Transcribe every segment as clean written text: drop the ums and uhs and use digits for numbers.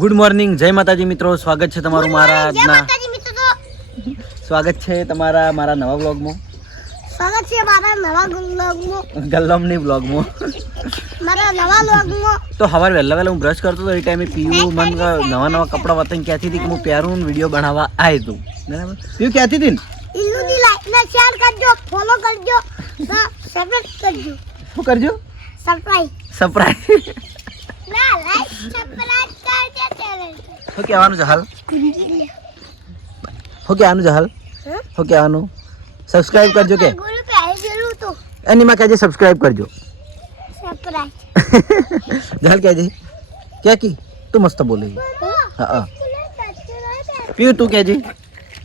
Good morning, જય માતાજી મિત્રો. સ્વાગત છે તમારું મારા સ્વાગત છે તમારા મારા નવા વ્લોગમાં. સ્વાગત છે મારા નવા વ્લોગમાં, ગલ્લમની વ્લોગમાં. મારા નવા વ્લોગમાં. તો સવારે વહેલા હું બ્રશ કરતો હતો એ ટાઈમે પીયું મન નવા નવા કપડા વતન કહેતી હતી કે હું પહેરું વિડીયો બનાવવા આવી તું. બરાબર, પીયું કહેતી હતી ને ઇલ્લુની લાઈક ને શેર કરજો, ફોલો કરજો, સબસ્ક્રાઇબ કરજો. શું કરજો? સરપ્રાઈઝ ના લાઈક સબસ્ક્રાઇબ કરજો ચેનલ. શું કહેવાનું છે હાલ? શું કહેવાનું છે હાલ? શું કહેવાનું? સબસ્ક્રાઇબ કરજો કે ગુરુ પે આવી ગયું તો એની માં કહેજે સબસ્ક્રાઇબ કરજો. સરપ્રાઈઝ જલ કહેજે. क्या की तू मस्त बोले. हाँ पीयू तू कह जी.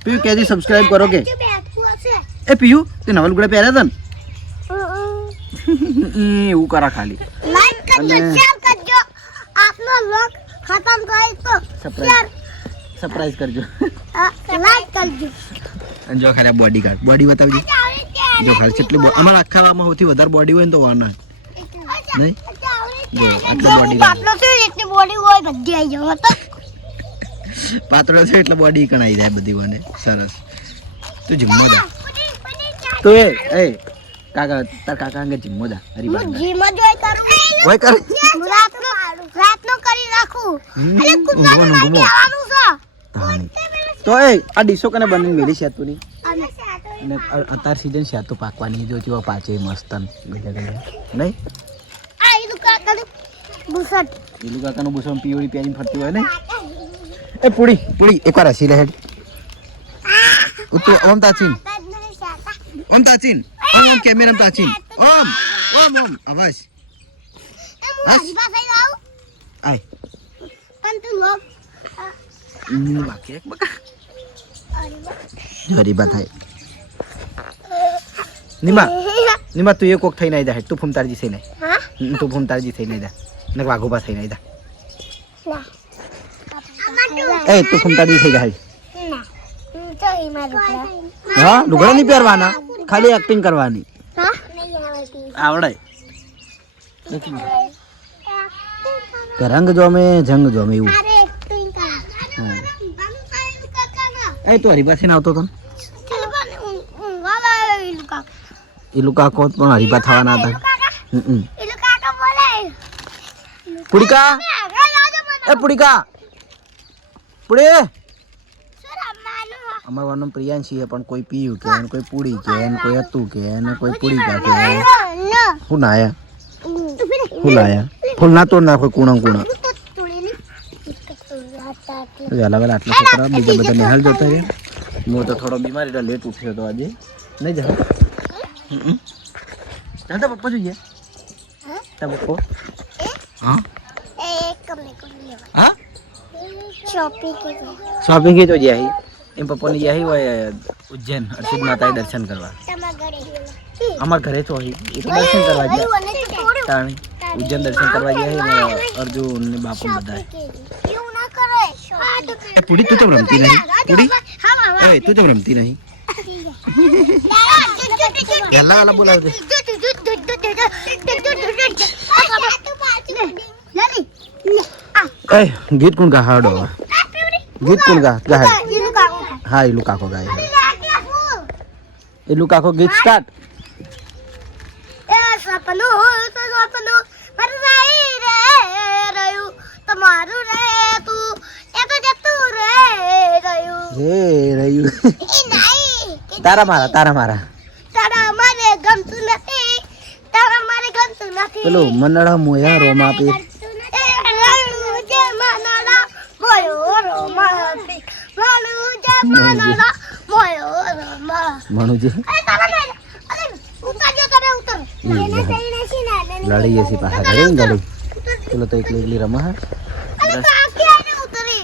पीयू कह जी सब्सक्राइब करोगे. ए पीयू ते नवल गुड़े पे आ रहा था એવું કરા ખાલી લાઈક કરજો, શેર કરજો. આપનો વ્લોગ ખતમ થાય તો શેર સરપ્રાઈઝ કરજો. લાઈક કરજો. અને જો ખાલી બોડી ગાર્ડ બોડી બતાવજો. જો ખાલી કેટલી અમારા આખા ગામમાં સૌથી વધારે બોડી હોય ને તો વાના નહીં. જો આટલી બોડી પાતળો છે એટલી બોડી હોય બધી આવી જાવ તો પાતળો છે એટલે બોડી કણાઈ જાય બધી મને. સરસ. તું જમવા જા. તો એ કાકા તાર કાકા અંગે જમવા જા. હરીબા જીમ જ હોય કરું ઓય કર રાતનો કરી રાખું અરે કુંડાનું લાગી આવવાનું છે. તો એ આ ડીશો કને બની મેલી છે તું ની અને અત્યાર સીઝન છે તો પાકવાની જો જેવા પાચે મસ્ત ગજા ગજા નહીં. આ ઈદુ કાકાનું બુસટ પેલું કાકાનું બુસમ પીઓડી પહેરીને ફરતી હોય ને. એ પૂડી પૂડી એકવાર હસી લે હેડ ઉતો ઓમ તાચીન ઓમ તાચીન ઓમ કેમેરા તાચીન ઓમ ઓમ ઓમ આવાજ હસ પાસે આવ આય પણ તું લોક બાકી એક બકા હરીબા થાય. નિમા તું એક કોક થઈ નાઈ જા. તું ફૂમતારજી થઈ નાઈ. હા તું ફૂમતારજી થઈ નાઈ જા ને વાઘોબા થઈ નાઈ જા. એ તું ફૂમતારજી થઈ જા. ના તો ઈ મારું હા લુગડા નહીં પહેરવાના, ખાલી એક્ટિંગ કરવાની. હા નહીં આવતી આવડે કે રંગ જોમે જંગ જોમે એવું. અરે એક્ટિંગ કર એ તું હરીબા થઈને આવતો હતો ને એ લુકા કોત પણ હરીબા થવાના હતા. પુડીકા એ પુડીકા પુડી અમારું નામ પ્રિયાંશી છે પણ કોઈ પીયું કે કોઈ પૂડી કે કોઈ હતું કે કોઈ પુડીકા કે શું નાયા શું લાયા ફૂલ ના તોડ નાખો કુણા કુણા. વેલા વેલા આટલા છોકરા બીજા બધા નિહાલ જતા રહ્યા. હું તો થોડો બીમાર એટલે લેટ ઉઠ્યો હતો આજે. નહીં જા તા પપ્પા જોઈએ તા પપ્પા. હા હા શોપિંગ તો જ્યાં એમ પપ્પાની જ્યાં હોય ઉજ્જૈન અર્ષિદ માતાએ દર્શન કરવા. અમારા ઘરે તો હોય એ તો દર્શન કરવા ગયા ઉજ્જૈન દર્શન કરવા ગયા અર્જુન ને બાપુ બધા. પૂડી તું તો રમતી નહીં. પૂડી એ તું તો રમતી નહીં. પહેલા વાલા બોલાવજે. એ ગીત કોણ ગા હાડો ગીત કોણ ગા ગાય. હા એ લુકાકો ગાય. એ લુકાકો ગીત સ્ટાર્ટ. તમારું રે તું એ તો જતું રે રહ્યું હે રહ્યું તારા મારા મારે ગમતું નથી, તારા મારે ગમતું નથી. પેલો મનડા મોયા રોમા પે મણુજી લડી જશે પાછા ઘરે ગળી. પેલો તો એકલી એકલી રમા હા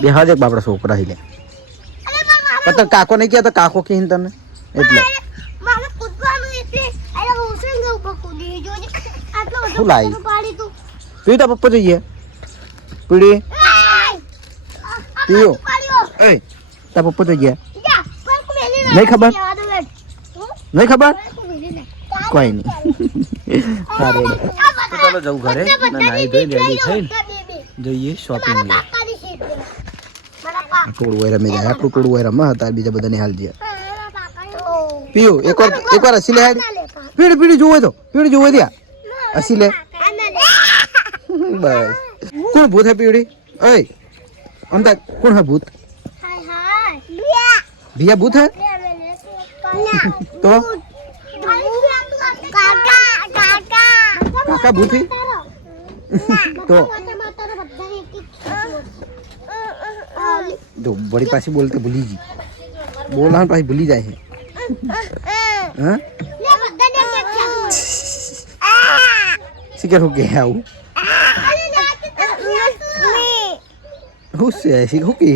બે હાથ એક બાપડા છોકરા हिले પતંગ કાકો નહીં કહેતો કાકો કહીને તને એટલે શું લાવી પીટા પપ્પા જોઈએ પીડી પીયો એ તા પપ્પા જોઈએ નહીં ખબર કોઈ નહીં. ચાલો જવું ઘરે નાઈ ધોઈ રેડી થઈને જઈએ શોપિંગ. ટોળું હોય રમી જાય આટલું ટોળું હોય રમે હતા બીજા બધાને હાલ દે પીયું એકવાર હસી લે હેડ પીડી જોવે તો પીડી જોવે ત્યાં હસી લે બસ કોણ ભૂત હે પીડી ઓય અમદાવાદ કોણ હે ભૂત ભૈયા ભૂત હે તો કાકા ભૂત હે તો જો બड़ी પાછી બોલते ભૂલી જી બોલા પાછી ભૂલી જાય છે હા શીખર હો કે આવું હું છે શીખ હો કે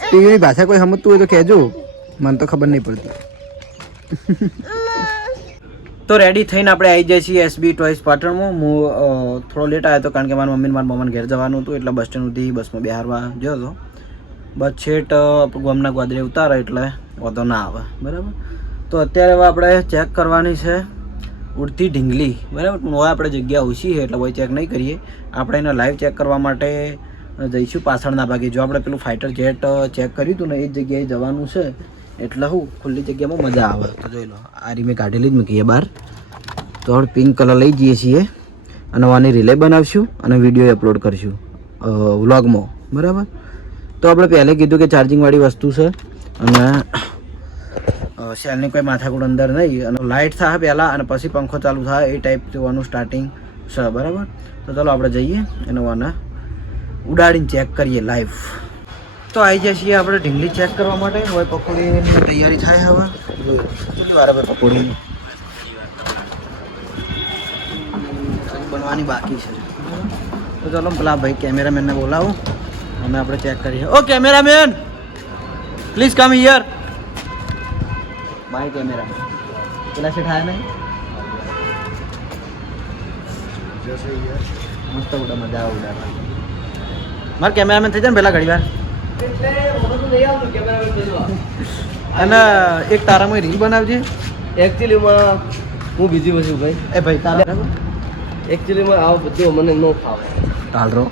ટીવી ભાષા કોઈ સમજતું હોય તો કહેજો મને તો ખબર નહીં પડતી તો રેડી થઈને આપણે આવી જાય છીએ એસબી ટોયસ પાટણમાં હું થોડો લેટ આવ્યો હતો કારણ કે મારા મમ્મીને મારા મમ્માને ઘેર જવાનું હતું એટલે બસ સ્ટેન્ડ સુધી બસમાં બિહારવા ગયો હતો બસ છેટ ગામના ગોદરે ઉતારે એટલે વાંધો ના આવે બરાબર તો અત્યારે હવે આપણે ચેક કરવાની છે ઉડતી ઢીંગલી બરાબર હવે આપણે જગ્યા ઓછી છે એટલે કોઈ ચેક નહીં કરીએ આપણે એને લાઈવ ચેક કરવા માટે જઈશું પાછળના ભાગે જો આપણે પેલું ફાઇટર જેટ ચેક કર્યું હતું ને એ જ જગ્યાએ જવાનું છે એટલે હું ખુલ્લી જગ્યામાં મજા આવે તો જોઈ લો આ રી મેં કાઢેલી જ મૂકીએ બહાર તો આપણે પિંક કલર લઈ જઈએ છીએ અને આની રિલે બનાવશું અને વિડીયો અપલોડ કરીશું વ્લોગમાં બરાબર તો આપણે પહેલે કીધું કે ચાર્જિંગવાળી વસ્તુ છે અને સેલની કોઈ માથાકૂટ અંદર નહીં અને લાઇટ થાય પહેલાં અને પછી પંખો ચાલુ થાય એ ટાઈપ જોવાનું સ્ટાર્ટિંગ છે બરાબર તો ચાલો આપણે જઈએ અને આને ઉડાડીને ચેક કરીએ લાઈવ તો આવી જાય છીએ આપણે ઢીંગલી ચેક કરવા માટે હવે પકોડીની તૈયારી થાય હવે કેટલી વાર હવે પકોડીની બનવાની બાકી છે તો ચાલો પેલા ભાઈ કેમેરામેનને બોલાવો અને આપણે ચેક કરીએ ઓ cameraman please come here my camera પેલા સેટ આયા નહીં મસ્ત ઉડા મજા આવે ઉડાડવા મારે કેમેરામેન થઈ જાય ને પહેલાં ઘડી વાર અને એક તારામાં રીલ બનાવજે એકચ્યુઅલીમાં હું બીજી વસ્તુ ભાઈ એ ભાઈ તારા એકચ્યુઅલીમાં આવું બધું મને ન ફાવે ટાલ રો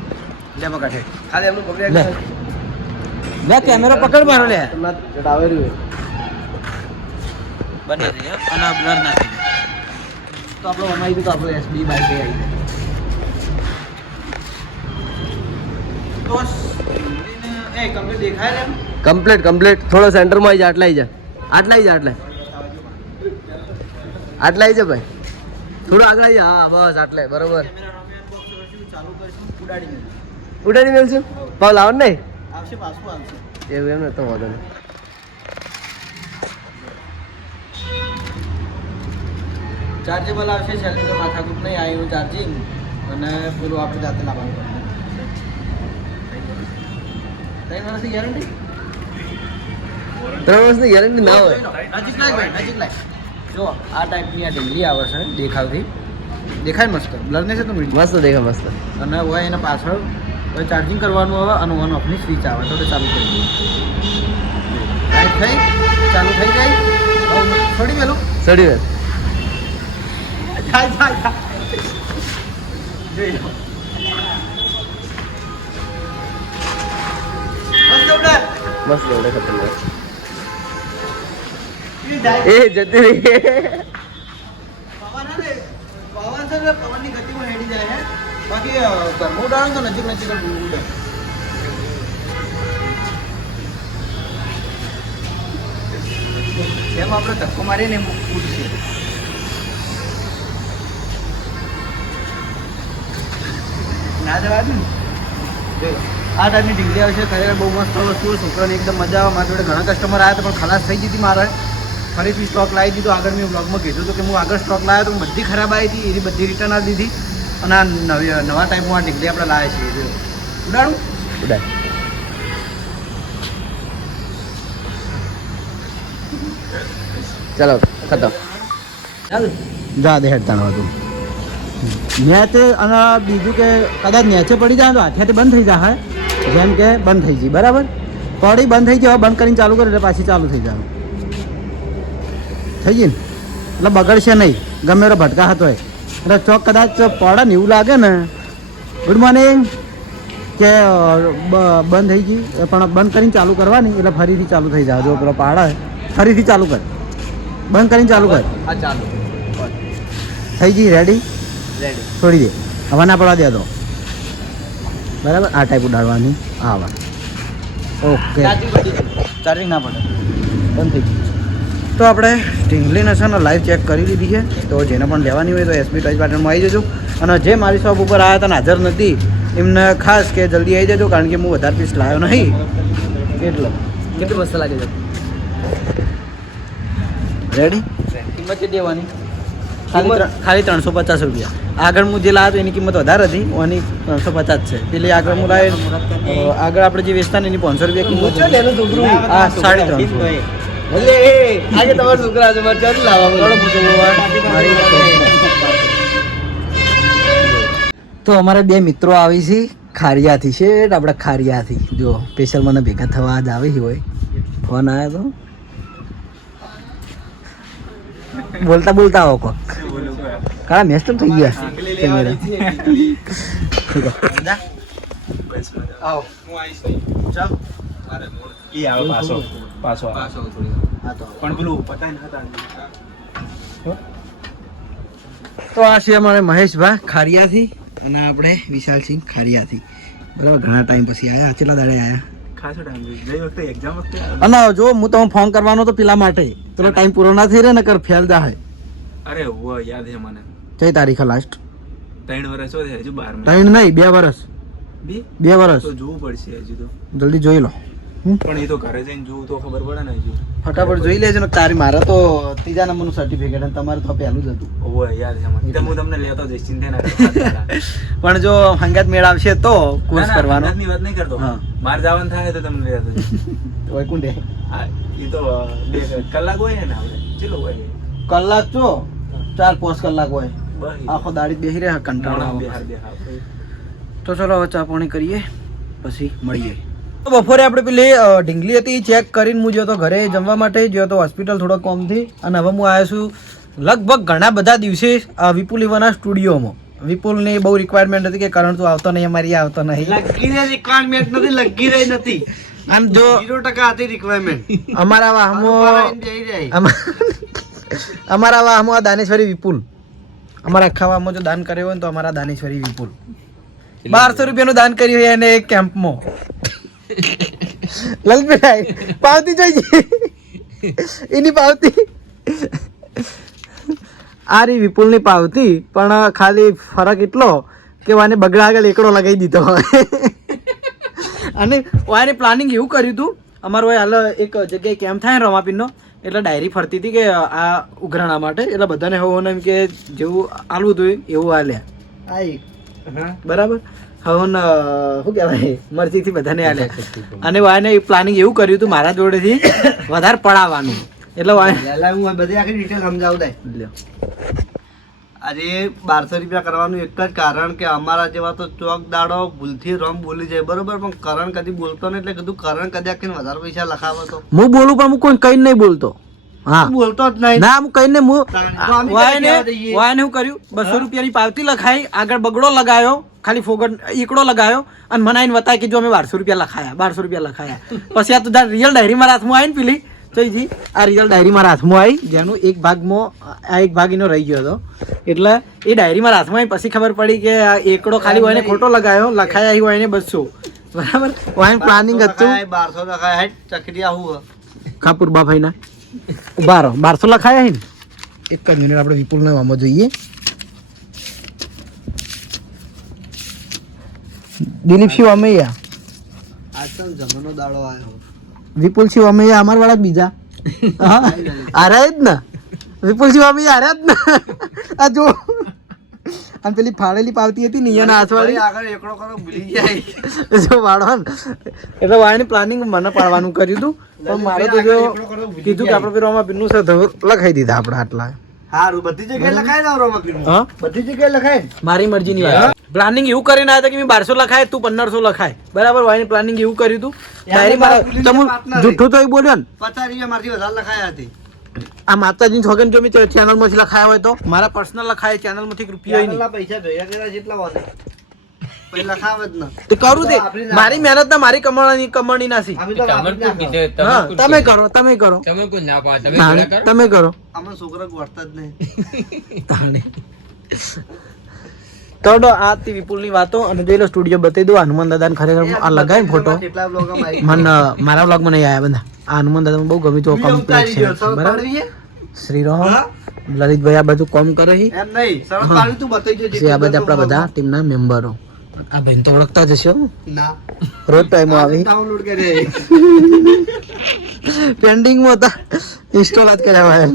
લે મકાઠે ખાલી એમનું પકડી લે લે કેમેરો પકડ મારો લે ડાવેર્યું બની રહી અને બ્લર ના થઈ જાય તો આપણો બનાવી દીધું તો આપણો એસબી બાઈક આવી જાય તો એ કમ્પ્લીટ દેખાય ને કમ્પ્લીટ થોડો સેન્ટરમાં આવી જા આટલા આવી જા આટલા આવી જા ભાઈ થોડું આગળ આવી જા હા બસ આટલે બરોબર ઉડાડી મેળશું પાવ લાવવાનું નહીં આવશે પાછું આવશે એવું એમ ને તો વાંધો નહીં ચાર્જેબલ આવશે સેલની તો માથાકૂટ નહીં આવ્યું ચાર્જિંગ અને પેલું આપણે જાતે લાવવાનું પડશે 3 વર્ષની ગેરંટી 3 વર્ષની ગેરંટી ના હોય નજીક લાગ જો આ ટાઈપની આ ઢીંગલી આવે છે દેખાવથી દેખાય મસ્ત બ્લર ને છે તો મસ્ત દેખાય મસ્ત અને હવે એના પાછળ હવે ચાર્જિંગ કરવાનું આવે અને ઓન ઓફની સ્વિચ આવે તો ચાલુ કરી દઈએ લાઈટ થઈ ચાલુ થઈ જાય છોડી પેલું સડી વે થાય મસ્ત ઉડે ખતરનાક એ જતી રહી પવનની ગતિમાં હેડી જાય છે બાકી ઘરમાં ઉડાડો તો નજીક ઉડે જેમ આપણે ધક્કો મારીએ ને એમ ઉડશે ના જવા દે ને આ ટાઈપની ઢીંગલી આવે છે ખરેખર બહુ મસ્ત વસ્તુ છોકરાને એકદમ મજા આવે મારી જોડે ઘણા કસ્ટમર આવ્યા હતા પણ ખલાસ થઈ ગઈ હતી મારે ફરીથી સ્ટોક લાવી દીધો આગળ મેં બ્લોગમાં કીધું હતું કે હું આગળ સ્ટોક લાવ્યો તો બધી ખરાબ આવી હતી એની બધી રિટર્ન આપી દીધી અને આ નવા ટાઈપમાં આ ઢીંગલી આપણે લાવ્યા છીએ ઉડાડું ઉડાડ ચાલો ખતમ જા દે હેડતા હતું નેચે અને બીજું કે કદાચ નેચે પડી જાય તો હાથેથી બંધ થઈ જાય જેમ કે બંધ થઈ ગઈ બરાબર પડી બંધ થઈ જાય બંધ કરીને ચાલુ કરે એટલે પાછી ચાલુ થઈ જાય થઈ ગઈ ને એટલે બગડશે નહીં ગમે એનો ભટકાહટ હોય એટલે ચોક કદાચ પડે ને એવું લાગે ને ગુડ મોર્નિંગ કે બંધ થઈ ગઈ પણ બંધ કરીને ચાલુ કરવાની એટલે ફરીથી ચાલુ થઈ જાય. જો પેલો પાડા ફરીથી ચાલુ કર, બંધ કરીને ચાલુ કર. આ ચાલુ થઈ ગઈ રેડી. રેડી છોડી દે, હવા ના પડવા દે તો બરાબર. આ ટાઈપ ઉડાડવાની આવા. ઓકે, ચાર્જિંગ ના પડે, બંધ થઈ ગઈ. તો આપણે ઢીંગલીને છે ને લાઈવ ચેક કરી લીધી છે. તો જેને પણ લેવાની હોય તો એસબી ટચ પાટણમાં આવી જજો. અને જે મારી શોપ ઉપર આવ્યા હતા ને હાજર નથી એમને ખાસ કે જલ્દી આવી જજો, કારણ કે હું વધારે પીસ લાવ્યો નહીં. કેટલો કેટલું મસ્ત લાગે છે. રેડી. કિંમત કેટલી દેવાની? ખાલી 350 રૂપિયા. આગળ હું જે લાવ્યો એની કિંમત વધારે હતી, એની 350 છે. પેલી આગળ હું લાવ્યો, આગળ આપણે જે વેચતા ને એની 500 રૂપિયા કિંમત. હા, 350. ભલે આજે તમારા છોકરા છે, મારે ચાલુ લાવવા. તો અમારે બે મિત્રો આવી છે ખારિયાથી. શેઠ આપણે ખારિયાથી. જો સ્પેશિયલ મને ભેગા થવા જ આવી હોય. ફોન આવ્યો તો બોલતા બોલતા આવો કોક કાળા મેચ તો થઈ ગયા કેમેરા. આવો ઈ આવો પાછો પણ પેલું પતાઈ હતા. તો આ છે અમારે મહેશભાઈ ખારિયાથી અને આપણે વિશાલસિંહ ખારિયાથી. બરાબર, ઘણા ટાઈમ પછી આવ્યા. કેટલા દાડે આવ્યા? ખાસો ટાઈમ ગઈ વખતે એક્ઝામ વખતે. અને જો હું તમને ફોન કરવાનો તો પેલા માટે પેલો ટાઈમ પૂરો ના થઈ રહે ને કર ફેલ જાય. અરે વો યાદ છે મને. કઈ તારીખે લાસ્ટ? 3 વર્ષ હોય હજુ 12 ત્રણ નહીં, 2 વર્ષ. 2 વર્ષ તો જોવું પડશે હજુ તો. જલ્દી જોઈ લો. પણ એ તો ઘરે જઈને જોવું તો ખબર પડે ને હજુ. ફટાફટ જોઈ લેજો ને. તારી મારે તો 3જા નંબરનું સર્ટિફિકેટ અને તમારે તો પહેલું જ હતું. ઓય યાદ છે મને. તો હું તમને લેતો જઈશ, ચિંતા ના કરો. પણ જો હંગાત મેળ આવશે તો કોર્સ કરવાનો. ની વાત નહીં કરતો. હા. માર જવાનું થાય તો તમને લેતો જઈશ. હોય કુંડે એ તો 2 કલાક હોય ને આપણે. ચલો હોય કલાક છો 4-5 કલાક હોય. બસ આખો દાડી બેસી રહે કંટાળો. તો ચલો હવે ચા પાણી કરીએ પછી મળીએ. તો બપોરે આપણે પેલી ઢીંગલી હતી ચેક કરીને હું ગયો તો ઘરે જમવા માટે, ગયો તો હોસ્પિટલ થોડો કોમથી. અને હવે હું આવ્યો છું લગભગ ઘણા બધા દિવસે વિપુલ ઇવાના સ્ટુડિયોમાં. વિપુલની બહુ રિક્વાયરમેન્ટ હતી કે કરણ તું આવતો નહીં, અમારી આવતો નહીં. લગી રહી રિક્વાયરમેન્ટ નથી, લગી રહી નથી. આમ જો 0% હતી રિક્વાયરમેન્ટ. અમારા વાહમાં અમારા વાહમાં દાનેશ્વરી વિપુલ, અમારા આખા વાહમાં જો દાન કર્યો હોય ને તો અમારા દાનેશ્વરી વિપુલ 1200 રૂપિયાનું દાન કર્યું હોય એને એક કેમ્પમાં. લલભાઈ પાવતી જોઈએ એની પાવતી. આ રી વિપુલની પાવતી, પણ ખાલી ફરક એટલો કે વાને બગડા આગળ એકડો લગાવી દીધો હોય. અને વાને પ્લાનિંગ એવું કર્યું હતું અમારું હાલ એક જગ્યાએ કેમ્પ થાય ને રમાપીરનો, એટલે ડાયરી ફરતી હતી કે આ ઉઘરાણા માટે, એટલે બધાને હવે એમ કે જેવું આલવું હતું એવું આલ્યા. બરાબર. હવે શું કહેવાય મરજીથી બધાને આલ્યા. અને વાને પ્લાનિંગ એવું કર્યું હતું મારા જોડેથી વધારે પડાવવાનું. એટલે હું બધી આખી ડિટેલ સમજાવું દે. આજે 1200 રૂપિયા કરવાનું એક જ કારણ કે અમારા જેવા તો ચોક દાડો ભૂલથી રોમ બોલી જાય, બરોબર. પણ કરણ કદી બોલતો નહીં, એટલે કીધું કરણ કદી આખીને વધારે પૈસા લખાવો તો હું બોલું પણ હું કોઈ કઈ નહીં બોલતો. હા બોલતો જ નહીં. ના હું કઈ નહીં. વાયને શું કર્યું 200 રૂપિયાની પાવતી લખાઈ, આગળ બગડો લગાયો, ખાલી ફોગટ એકડો લગાયો અને મને આવીને બતાય કે જો અમે 1200 રૂપિયા લખાયા, 1200 રૂપિયા લખાયા. પછી આ તો રિયલ ડાયરી મારા હાથમાં આવીને પેલી જોઈજી આ રિયલ ડાયરી મારા હાથમાં આવી, જેનું એક ભાગમાં આ એક ભાગ એનો રહી ગયો હતો. એટલે એ ડાયરી મારા હાથમાં આવી. પછી ખબર પડી કે આ એકડો ખાલી હોય ને ખોટો લગાયો, લખાયા હોય ને 200. બરાબર. વાઈન પ્લાનિંગ હતું 1200 લખાય. ચકડિયા હું ખાપુરબા ભાઈના ઉભા રહો. 1200 લખાયા ને. એક જ મિનિટ આપણે વિપુલને આમાં જોઈએ. દિલીપસિંહ અમૈયા, આજકાલ જમાનો દાડો આવ્યો. વિપુલસિંહ અમૈયા અમાર વાળા બીજા આર્યા જ ને. વિપુલસિંહ અમૈયા આર્યા જ ને. આ જો અને પેલી ફાળેલી પાવતી હતી ને એના હાથવાળી આગળ એકડો કરો ભૂલી જાય જો વાળો ને. એટલે વાળની પ્લાનિંગ મને પાડવાનું કર્યું હતું, પણ મારે તો જો કીધું કે આપણે પેલું આમાં પીનું છે લખાઈ દીધા આપણે આટલા. હારું બધી જગ્યાએ લખાય ને રોમા. હા બધી જગ્યાએ લખાય. મારી મરજીની વાત. પ્લાનિંગ એવું કરીને આવ્યા હતા કે મેં 1200 લખાય, તું 1500 લખાય. બરાબર. વાયની પ્લાનિંગ એવું કર્યું હતું. ડાયરી મારા તમે જૂઠું તો એ બોલ્યો ને 50 રૂપિયા મારથી વધારે લખાયા હતી. આ માતાજીની છોકન જો મેં ચેનલમાંથી લખાયા હોય તો મારા પર્સનલ લખાય ચેનલમાંથી રૂપિયા નહીં. પૈસા ભેગા કર્યા જેટલા હોય પછી લખાવ જ ના તે કરું તે મારી મહેનત ના મારી કમાણી નાસી અમે તો વાપરી ના ખાવ. હા તમે કરો તમે કોઈ ના પાડો તમે તાણે, ઘોડા કરો તમે કરો અમે છોકરા ગોઠતા જ નહીં તાણે. તો આ હતી વિપુલની વાતો અને જોઈ લો સ્ટુડિયો બતાવી દો હનુમાન દાદાને ખરેખર આ લગાવીને ફોટો કેટલા બ્લોગમાં આવી મને મારા વ્લોગમાં નહીં આવ્યા બધા આ હનુમાન દાદા બહુ ગમ્યું હતું કમ્પ્લીટ છે બરાબર શ્રીરામ લલિતભાઈ આ બધું કોમ કરે છે એમ નહીં સરસ પાડી તું બતાવી દેજે પછી આ બધા આપણા બધા ટીમના મેમ્બરો આ ભાઈ તો ઓળખતા જ હશો ના રોજ ટાઈમ આવી ડાઉનલોડ કરે પેન્ડિંગમાં હતા ઇન્સ્ટોલ જ કર્યા હોય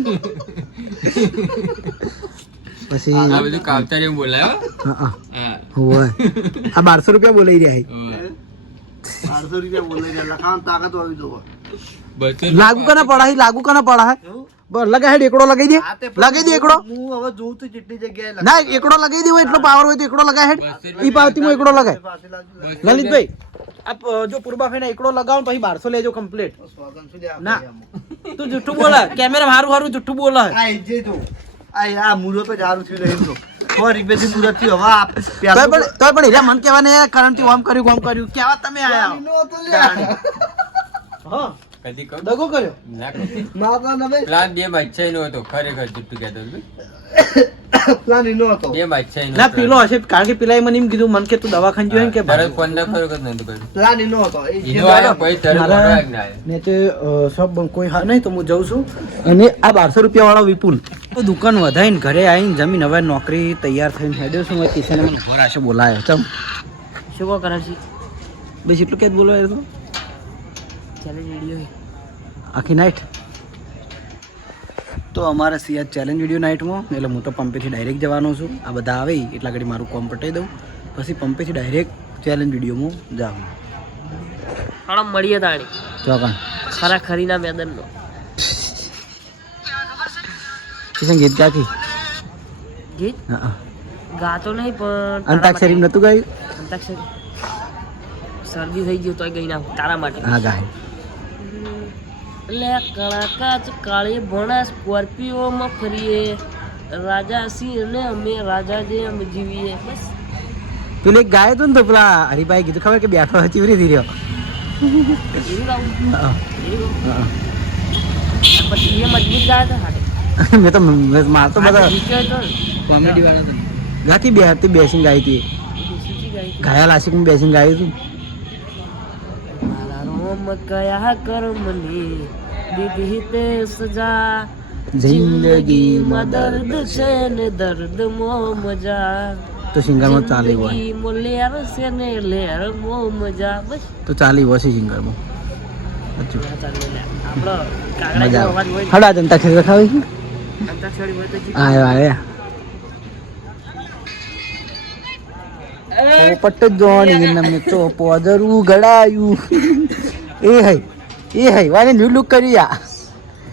પછી આ બધું કાવતારી બોલાયો હા હા હોય આ 1200 રૂપિયા બોલાઈ રહ્યા છે. 800 રૂપિયા બોલે છે લખાણ તાકાત હોવી જોવે બધું લાગુ કના પડા છે લાગુ કના પડા છે બસ લગાય હેડ એકડો લગાઈ દે લગાઈ દે એકડો હું હવે જોઉં તો જેટલી જગ્યાએ ના એકડો લગાઈ દે હોય એટલો પાવર હોય તો એકડો લગાય હેડ ઈ પાવતીમાં એકડો લગાય પાસે લાગજો લલિતભાઈ આપ જો પૂર્વા ફેના એકડો લગાવો પછી 1200 લેજો કમ્પ્લીટ સ્વાગત શું લે ના તું જુઠ્ઠું બોલા કેમેરા હારું હારું જુઠ્ઠું બોલા આ જે તો આ મુરત જ હારું થયું નહીં તો 100 રૂપિયાથી મુરત થયું હવે આ તોય પણ એલા મન કહેવાને કરણથી ઓમ કર્યું કેવા તમે આયા હા કદી કહું દગો કર્યો ના કહું માતા નવે પ્લાન બે માં ઈચ્છા નો હતો ખરેખર જુઠ્ઠું કહેતો હતો. પ્લાન એનો હતો બે માં ઈચ્છા નો ના પેલો હશે કારણ કે પેલા મને એમ કીધું મન કે તું દવાખાને જોઈ કે તરત ફોન ના કર્યો કે નતું કર્યું પ્લાન એનો હતો એ જે ઈનો આયો પછી તરત મારા- બોલવા જ ના આવ્યો. ને તે સબ કોઈ હા નહીં તો હું જઉં છું અને આ 1200 રૂપિયા વાળો વિપુલ તો દુકાન વધાઈને ઘરે આવીને જમીન હવે નોકરી તૈયાર થઈને હેડ્યો છું મેં કિશને મને ઘર આશે બોલાયો ચમ શું કહો કરાશી બસ એટલું કે જ બોલવાય તો ચેલેન્જ વિડીયો આખી નાઈટ તો અમારે સિયા ચેલેન્જ વિડીયો નાઇટમાં એટલે હું તો પંપેથી ડાયરેક્ટ જવાનો છું આ બધા આવે એટલા ઘડી મારું કોમ પટાઈ દઉં પછી પંપેથી ડાયરેક્ટ ચેલેન્જ વિડીયોમાં જાઉં થોડા મળીએ તાણી ચોકણ ખરા ખરીના મેદાનનો કિશન ગીત ગાતી ગીત હા ગાતો નહીં પણ અંતાક્ષરી નતું ગાયું અંતાક્ષરી શરદી થઈ ગયું તોય ગઈ ના તારા માટે હા ગાય લે કળાકાચ કાળી ભણા સ્કોર્પિયોમાં ફરીએ રાજા સિંહ ને અમે રાજા જેમ જીવીએ બસ પેલું એક ગાય હતું ને તો પેલા હરિભાઈ કીધું ખબર કે બેઠો ચીવરી થઈ રહ્યો એવું ગાવું હા, એવું હા. પછી એ મજબૂત ગાય હતા હાડે મેં તો મારતો બધા જીત્યો હતો ને કોમેડી વાળો ગાતી બે હતી બેસીને ગાઈ હતી શીખી ગઈ ઘાયલ આશિકમાં બેસીને ગાયું હતું મારા રોમ કયા કર્મને દીધી તે સજા જિંદગીમાં દર્દ છે ને દર્દ મો મજા તો સિંગરમાં ચાલી હોય જિંદગીમાં લેર છે ને લેર મો મજા બસ તો ચાલી હોય છે સિંગરમાં સાચું. આપણો કાગડા મજા જેવો આવે અવાજ હોય હડા જનતા ખેલ ખાવી અંતાક્ષરી હોય તો આવ્યા પોપટ જોણી નમે તો પોદરું ગડાયું એ હઈ વાને ન્યુ લુક કર્યા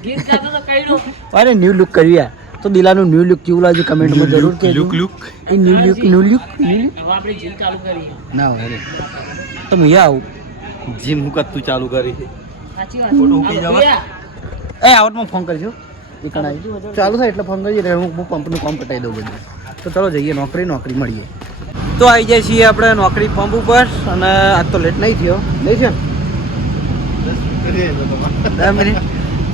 ગીત ગાતો તો કઈડો વાને ન્યુ લુક કર્યા તો દિલાનું ન્યુ લુક કેવું લાગ્યું કમેન્ટમાં જરૂર કહેજો એ ન્યુ લુક હવે આપણે જીમ ચાલુ કરીએ ના હોય તો હું આવું જીમ હુકત તું ચાલુ કરી સાચી ફોટો ઉકી જવા. એ આવટમાં ફોન કરજો એ કણાઈ ચાલુ થાય એટલે ફોન કરીએ એટલે હું પંપનું કામ પટાઈ દઉં બધું તો ચલો જઈએ નોકરી મળીએ તો આવી જાય છીએ આપણે નોકરી પંપ ઉપર અને આજ તો લેટ નહીં થયો નહીં થયો ને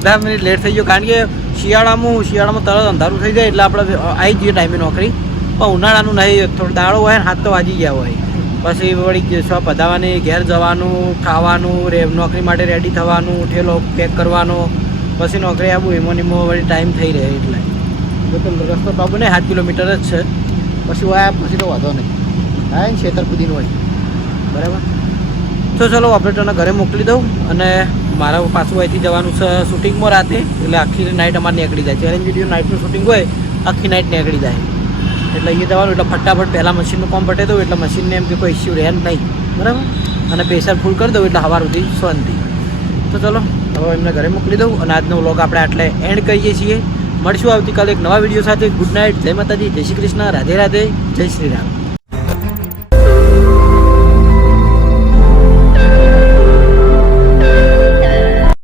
10 મિનિટ લેટ થઈ ગયો કારણ કે શિયાળામાં તરત અંધારું થઈ જાય એટલે આપણે આવી જઈએ ટાઈમે નોકરી પણ ઉનાળાનું નહીં થોડો દાડો હોય ને હાથ તો વાજી ગયા હોય પછી વળી શોપ વધાવવાની ઘેર જવાનું ખાવાનું નોકરી માટે રેડી થવાનું ઠેલો પેક કરવાનો પછી નોકરી આવું એમાં વળી ટાઈમ થઈ રહે એટલે તો રસ્તો ટોપ નહીં 7 કિલોમીટર જ છે પછી વાયા પછી તો વાંધો નહીં હા ને છેતરપુદીનું હોય બરાબર તો ચલો ઓપરેટરને ઘરે મોકલી દઉં અને મારા પાછું અહીંથી જવાનું છે શૂટિંગમાં રાતે એટલે આખી નાઇટ અમારે નીકળી જાય ચેલેન્જ વિડીયો નાઇટનું શૂટિંગ હોય આખી નાઇટ નીકળી જાય એટલે અહીંયા જવાનું એટલે ફટાફટ પહેલાં મશીનનું કામ પટે દઉં એટલે મશીનને એમ કે કોઈ ઇસ્યુ રહે નહીં બરાબર અને પ્રેશર ફૂલ કરી દઉં એટલે સવાર સુધી શાંતિ તો ચલો હવે એમને ઘરે મોકલી દઉં અને આજનો વ્લોગ આપણે આટલે એન્ડ કરીએ છીએ મળશું આવતીકાલે એક નવા વિડીયો સાથે ગુડ નાઇટ જય માતાજી જય શ્રી કૃષ્ણ રાધે રાધે જય શ્રી રામ